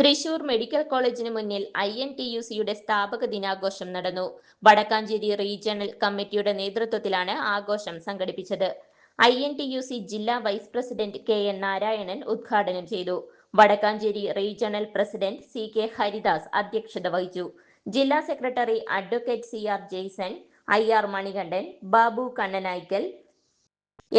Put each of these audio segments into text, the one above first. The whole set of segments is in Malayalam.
തൃശൂർ മെഡിക്കൽ കോളേജിന് മുന്നിൽ INTUCയുടെ സ്ഥാപക ദിനാഘോഷം നടന്നു. വടക്കാഞ്ചേരി റീജിയണൽ കമ്മിറ്റിയുടെ നേതൃത്വത്തിലാണ് ആഘോഷം സംഘടിപ്പിച്ചത്. INTUC ജില്ലാ വൈസ് പ്രസിഡന്റ് KN നാരായണൻ ഉദ്ഘാടനം ചെയ്തു. Vadakkanchery regional president CK Haridas അധ്യക്ഷത വഹിച്ചു. ജില്ലാ secretary advocate CR Jaison, IR Manikandan, Babu Kannanaikkal,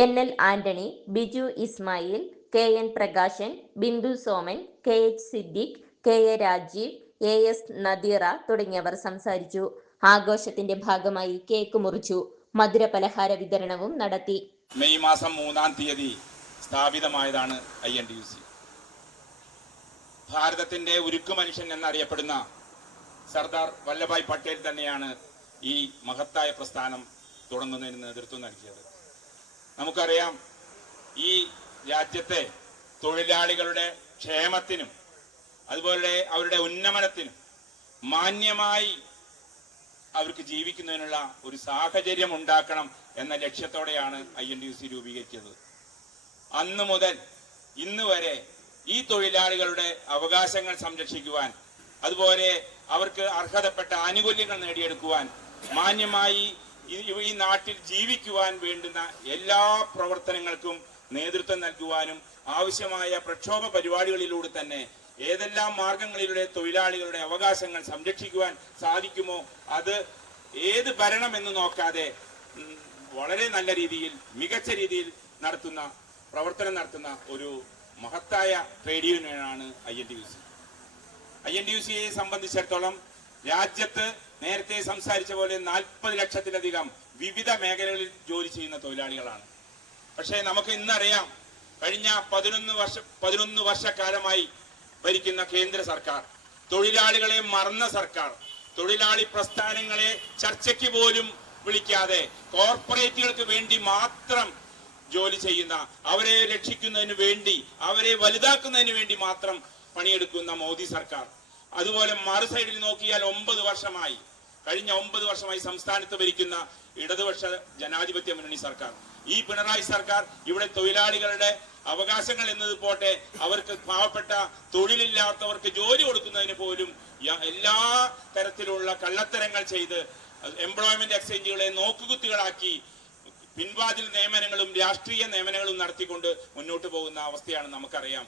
NL Antony, Biju Ismail, KN Prakashan, Bindu Soman, KH Siddique, KA Rajeev, AS Nadeera തുടങ്ങിയവർ സംസാരിച്ചു. ആഘോഷത്തിന്റെ ഭാഗമായി കേക്ക് മുറിച്ചു. മധുര പലഹാര വിതരണവും നടത്തി. മെയ് മാസം 3-ാം തീയതി സ്ഥാപിതമായതാണ് INTUC. ഭാരതത്തിന്റെ ഉരുക്കു മനുഷ്യൻ എന്നറിയപ്പെടുന്ന സർദാർ വല്ലഭായ് പട്ടേൽ തന്നെയാണ് ഈ മഹത്തായ പ്രസ്ഥാനം തുടങ്ങുന്നതിന് നേതൃത്വം നൽകിയത്. നമുക്കറിയാം, ഈ രാജ്യത്തെ തൊഴിലാളികളുടെ ക്ഷേമത്തിനും അതുപോലെ അവരുടെ ഉന്നമനത്തിനും മാന്യമായി അവർക്ക് ജീവിക്കുന്നതിനുള്ള ഒരു സാഹചര്യം ഉണ്ടാക്കണം എന്ന ലക്ഷ്യത്തോടെയാണ് INTUC രൂപീകരിച്ചത്. അന്നു മുതൽ ഇന്ന് വരെ ഈ തൊഴിലാളികളുടെ അവകാശങ്ങൾ സംരക്ഷിക്കുവാൻ, അതുപോലെ അവർക്ക് അർഹതപ്പെട്ട ആനുകൂല്യങ്ങൾ നേടിയെടുക്കുവാൻ, മാന്യമായി ഈ നാട്ടിൽ ജീവിക്കുവാൻ വേണ്ടുന്ന എല്ലാ പ്രവർത്തനങ്ങൾക്കും നേതൃത്വം നൽകുവാനും ആവശ്യമായ പ്രക്ഷോഭ പരിപാടികളിലൂടെ തന്നെ ഏതെല്ലാം മാർഗങ്ങളിലൂടെ തൊഴിലാളികളുടെ അവകാശങ്ങൾ സംരക്ഷിക്കുവാൻ സാധിക്കുമോ അത് ഏത് ഭരണമെന്ന് നോക്കാതെ വളരെ നല്ല രീതിയിൽ, മികച്ച രീതിയിൽ പ്രവർത്തനം നടത്തുന്ന ഒരു മഹത്തായ ട്രേഡ് യൂണിയനാണ് INTUC. INTUCയെ സംബന്ധിച്ചിടത്തോളം രാജ്യത്ത് നേരത്തെ സംസാരിച്ച പോലെ 40 ലക്ഷത്തിലധികം വിവിധ മേഖലകളിൽ ജോലി ചെയ്യുന്ന തൊഴിലാളികളാണ്. പക്ഷേ നമുക്ക് ഇന്നറിയാം, കഴിഞ്ഞ 11 വർഷക്കാലമായി ഭരിക്കുന്ന കേന്ദ്ര സർക്കാർ, തൊഴിലാളികളെ മറന്ന സർക്കാർ, തൊഴിലാളി പ്രസ്ഥാനങ്ങളെ ചർച്ചയ്ക്ക് പോലും വിളിക്കാതെ കോർപ്പറേറ്റുകൾക്ക് വേണ്ടി മാത്രം ജോലി ചെയ്യുന്ന, അവരെ രക്ഷിക്കുന്നതിന് വേണ്ടി, അവരെ വലുതാക്കുന്നതിന് വേണ്ടി മാത്രം പണിയെടുക്കുന്ന മോദി സർക്കാർ. അതുപോലെ മറു സൈഡിൽ നോക്കിയാൽ കഴിഞ്ഞ 9 വർഷമായി സംസ്ഥാനത്ത് ഭരിക്കുന്ന ഇടതുപക്ഷ ജനാധിപത്യ മുന്നണി സർക്കാർ. ഈ പിണറായി സർക്കാർ ഇവിടെ തൊഴിലാളികളുടെ അവകാശങ്ങൾ എന്നത് പോട്ടെ, അവർക്ക് പാവപ്പെട്ട തൊഴിലില്ലാത്തവർക്ക് ജോലി കൊടുക്കുന്നതിന് പോലും എല്ലാ തരത്തിലുള്ള കള്ളത്തരങ്ങൾ ചെയ്ത് എംപ്ലോയ്മെന്റ് എക്സ്ചേഞ്ചുകളെ നോക്കുകുത്തികളാക്കി പിൻവാതിൽ നിയമനങ്ങളും രാഷ്ട്രീയ നിയമനങ്ങളും നടത്തിക്കൊണ്ട് മുന്നോട്ട് പോകുന്ന അവസ്ഥയാണ് നമുക്കറിയാം.